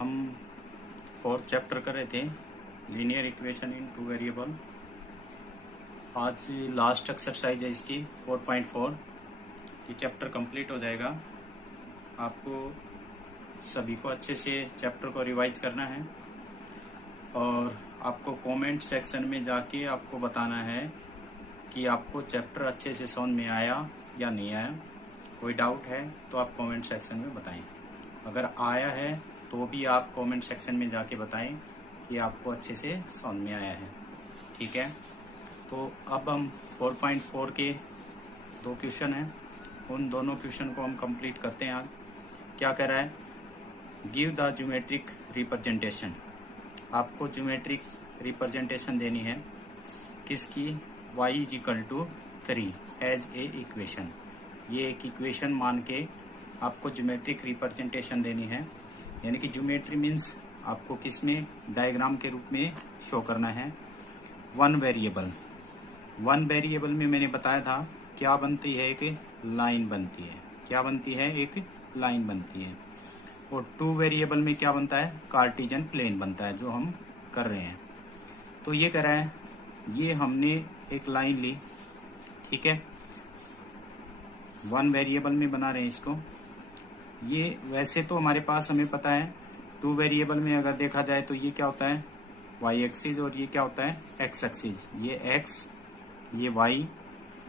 हम fourth chapter कर रहे थे linear equation in two variable. आज लास्ट एक्सरसाइज है इसकी 4.4। ये चैप्टर कंप्लीट हो जाएगा। आपको सभी को अच्छे से चैप्टर को रिवाइज करना है और आपको कमेंट सेक्शन में जाके आपको बताना है कि आपको चैप्टर अच्छे से समझ में आया या नहीं आया। कोई डाउट है तो आप कमेंट सेक्शन में बताएं। अगर आया है तो भी आप कमेंट सेक्शन में जाके बताएं कि आपको अच्छे से समझ में आया है। ठीक है, तो अब हम 4.4 के 2 क्वेश्चन हैं, उन दोनों क्वेश्चन को हम कंप्लीट करते हैं। आज क्या कह रहा है, गिव द ज्योमेट्रिक रिप्रेजेंटेशन। आपको ज्योमेट्रिक रिप्रेजेंटेशन देनी है किसकी, y = 3 एज ए इक्वेशन। ये एक इक्वेशन मान के आपको ज्योमेट्रिक रिप्रेजेंटेशन देनी है। यानी कि ज्योमेट्री मीन्स आपको किस में, डायग्राम के रूप में शो करना है। वन वेरिएबल में मैंने बताया था क्या बनती है, एक लाइन बनती है। क्या बनती है, एक लाइन बनती है। और 2 वेरिएबल में क्या बनता है, कार्टेशियन प्लेन बनता है, जो हम कर रहे हैं। तो ये कह रहा है, ये हमने एक लाइन ली, ठीक है, 1 वेरिएबल में बना रहे हैं इसको। ये वैसे तो हमारे पास हमें पता है 2 वेरिएबल में अगर देखा जाए तो ये क्या होता है, वाई एक्सिस, और ये क्या होता है, एक्स एक्सिस। ये एक्स, ये वाई,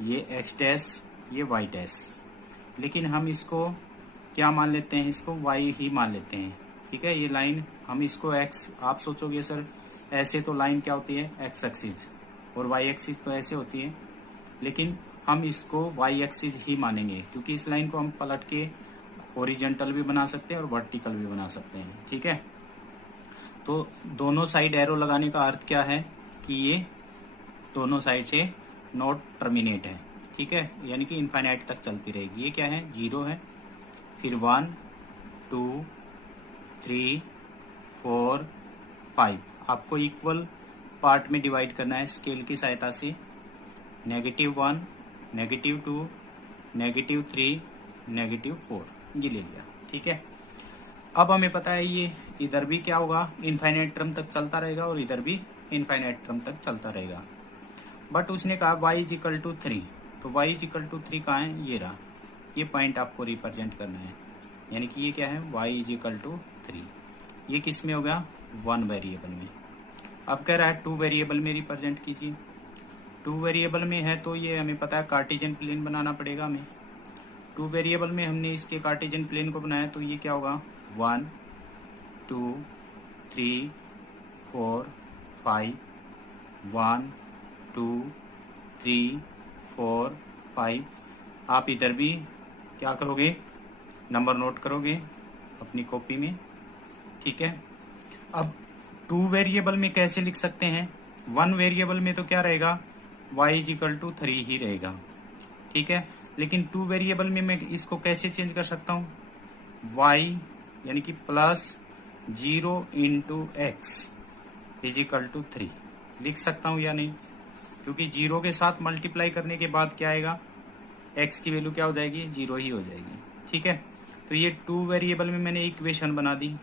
ये एक्स डैश, ये वाई डैश। लेकिन हम इसको क्या मान लेते हैं, इसको वाई ही मान लेते हैं। ठीक है, ये लाइन हम इसको एक्स, आप सोचोगे सर ऐसे तो लाइन क्या होती है, एक्स एक्सिस, और वाई एक्सिस तो ऐसे होती है। लेकिन हम इसको वाई एक्सिस ही मानेंगे क्योंकि इस लाइन को हम पलट के हॉरिजॉन्टल भी बना सकते हैं और वर्टिकल भी बना सकते हैं। ठीक है, तो दोनों साइड एरो लगाने का अर्थ क्या है कि ये दोनों साइड से नॉट टर्मिनेट है। ठीक है, यानी कि इनफाइनाइट तक चलती रहेगी। ये क्या है, 0 है, फिर 1 2 3 4 5। आपको इक्वल पार्ट में डिवाइड करना है स्केल की सहायता से। -1 -2 -3 -4 ये ले लिया। ठीक है, अब हमें पता है ये इधर भी क्या होगा, इनफाइनाइट टर्म तक चलता रहेगा और इधर भी इनफाइनाइट टर्म तक चलता रहेगा। बट उसने कहा y = 3, तो y = 3 कहाँ है, ये रहा। ये पॉइंट आपको रिप्रेजेंट करना है। यानी कि ये क्या है, y = 3। ये किस में होगा, 1 वेरिएबल में। अब कह रहा है 2 वेरिएबल में रिप्रेजेंट कीजिए। 2 वेरिएबल में है तो ये हमें पता है कार्टेशियन प्लेन बनाना पड़ेगा हमें। 2 वेरिएबल में हमने इसके कार्टेशियन प्लेन को बनाया तो ये क्या होगा, 1 2 3 4 5 1 2 3 4 5। आप इधर भी क्या करोगे, नंबर नोट करोगे अपनी कॉपी में। ठीक है, अब 2 वेरिएबल में कैसे लिख सकते हैं, 1 वेरिएबल में तो क्या रहेगा, y = 3 ही रहेगा। ठीक है, लेकिन 2 वेरिएबल में मैं इसको कैसे चेंज कर सकता हूँ, y यानी कि +0 × x = 3 लिख सकता हूँ या नहीं, क्योंकि 0 के साथ मल्टीप्लाई करने के बाद क्या आएगा, x की वैल्यू क्या हो जाएगी, 0 ही हो जाएगी। ठीक है, तो ये 2 वेरिएबल में मैंने इक्वेशन बना दी।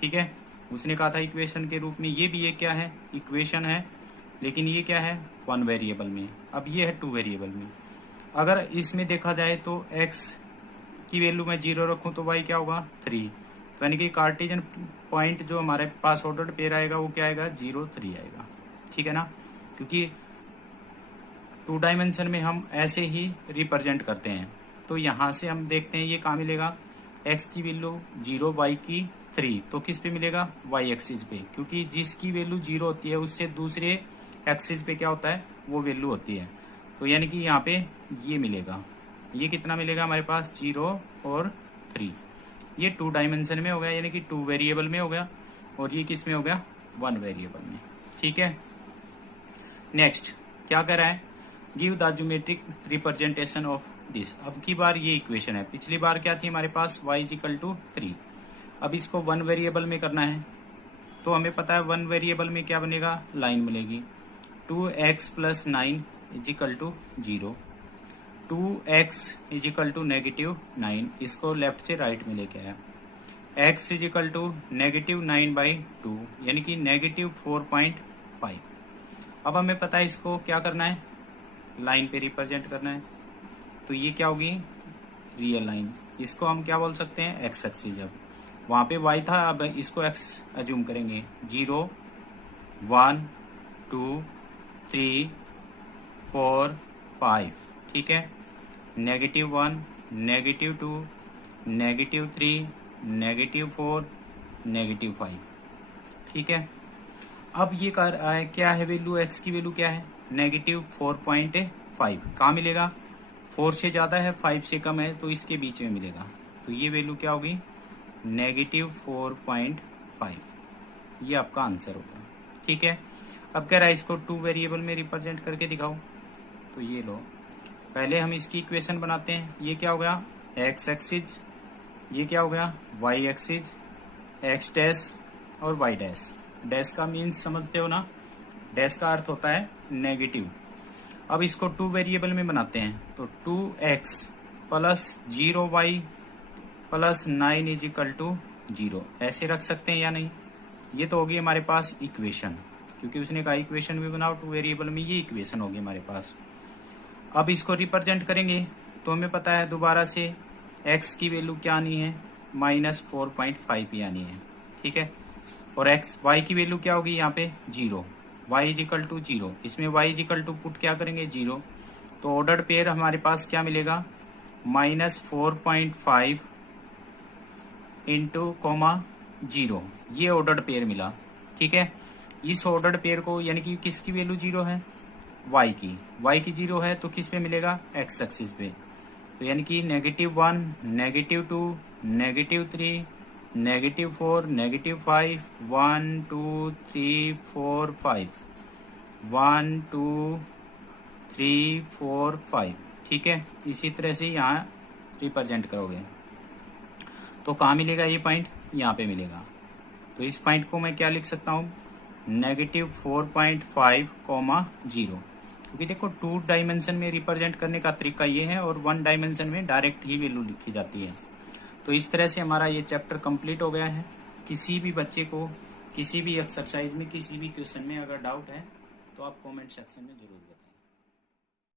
ठीक है, उसने कहा था इक्वेशन के रूप में, ये भी ये क्या है, इक्वेशन है, लेकिन ये क्या है, 1 वेरिएबल में। अब ये है 2 वेरिएबल में। अगर इसमें देखा जाए तो x की वैल्यू मैं 0 रखूं तो y क्या होगा, 3। तो यानी कि कार्टेशियन पॉइंट जो हमारे पास ऑर्डर्ड पेयर आएगा वो क्या आएगा, 0 3 आएगा। ठीक है ना, क्योंकि 2 डायमेंशन में हम ऐसे ही रिप्रेजेंट करते हैं। तो यहाँ से हम देखते हैं ये कहाँ मिलेगा, x की वैल्यू 0, y की 3, तो किस पे मिलेगा, y एक्सिस पे, क्योंकि जिसकी वैल्यू 0 होती है उससे दूसरे एक्सिस पे क्या होता है, वो वैल्यू होती है। तो यानी कि यहाँ पे ये मिलेगा, ये कितना मिलेगा हमारे पास, 0 और 3। ये 2 डायमेंशन में हो गया, यानी कि 2 वेरिएबल में हो गया, और ये किस में हो गया, 1 वेरिएबल में। ठीक है, नेक्स्ट क्या कर रहा है, give the geometric representation of this. अब की बार ये इक्वेशन है, पिछली बार क्या थी हमारे पास, y = 3। अब इसको 1 वेरिएबल में करना है, तो हमें पता है 1 वेरिएबल में क्या बनेगा, लाइन मिलेगी। 2x + 9 = 0, 2x = -9। इसको लेफ्ट से राइट में लेके आया। x इज इक्वल टू -9/2 यानी कि -4.5। अब हमें पता है इसको क्या करना है, लाइन पे रिप्रेजेंट करना है। तो ये क्या होगी, रियल लाइन। इसको हम क्या बोल सकते हैं, एक्स एक्सिस। अब वहां पे y था, अब इसको x अज्यूम करेंगे। 0 1 2 3 4 5, ठीक है। -1 -2 -3 -4 -5, ठीक है। अब ये कर क्या है, वैल्यू x की वैल्यू क्या है, -4.5। कहाँ मिलेगा, 4 से ज्यादा है 5 से कम है, तो इसके बीच में मिलेगा। तो ये वैल्यू क्या होगी, -4.5। ये आपका आंसर होगा, ठीक है। अब कह रहा है इसको 2 वेरिएबल में रिप्रेजेंट करके दिखाओ। तो ये लो, पहले हम इसकी इक्वेशन बनाते हैं। ये क्या हो गया, एक्स एक्सिस, ये क्या हो गया, वाई एक्सिस, एक्स डैश और वाई डैश। डैश का मीन्स समझते हो ना, डैश का अर्थ होता है नेगेटिव। अब इसको 2 वेरिएबल में बनाते हैं। तो 2x plus 0y plus 9 is equal to 0, ऐसे रख सकते हैं या नहीं। ये तो होगी हमारे पास इक्वेशन, क्योंकि उसने कहा इक्वेशन भी बनाओ 2 वेरिएबल में, ये इक्वेशन होगी हमारे पास। अब इसको रिप्रेजेंट करेंगे तो हमें पता है दोबारा से x की वैल्यू क्या आनी है, -4.5 ही आनी है, ठीक है। और y की वैल्यू क्या होगी यहाँ पे, 0। y इज इक्वल टू 0, इसमें y is equal to put क्या करेंगे, 0। तो ऑर्डर्ड पेयर हमारे पास क्या मिलेगा, -4.5 इंटू कोमा 0, ये ऑर्डर्ड पेयर मिला, ठीक है। इस ऑर्डर्ड पेयर को, यानी कि किसकी वैल्यू 0 है, y की 0 है, तो किस पे मिलेगा, x एक्सिस पे। तो यानी कि -1 -2 -3 -4 -5 1 2 3 4 5 1 2 3 4 5, ठीक है। इसी तरह से यहाँ रिप्रेजेंट करोगे तो कहाँ मिलेगा ये पॉइंट, यहाँ पे मिलेगा। तो इस पॉइंट को मैं क्या लिख सकता हूँ, -4.5, 0। क्योंकि देखो 2 डायमेंशन में रिप्रेजेंट करने का तरीका ये है, और 1 डायमेंशन में डायरेक्ट ही वैल्यू लिखी जाती है। तो इस तरह से हमारा ये चैप्टर कंप्लीट हो गया है। किसी भी बच्चे को किसी भी एक्सरसाइज में, किसी भी क्वेश्चन में अगर डाउट है तो आप कमेंट सेक्शन में जरूर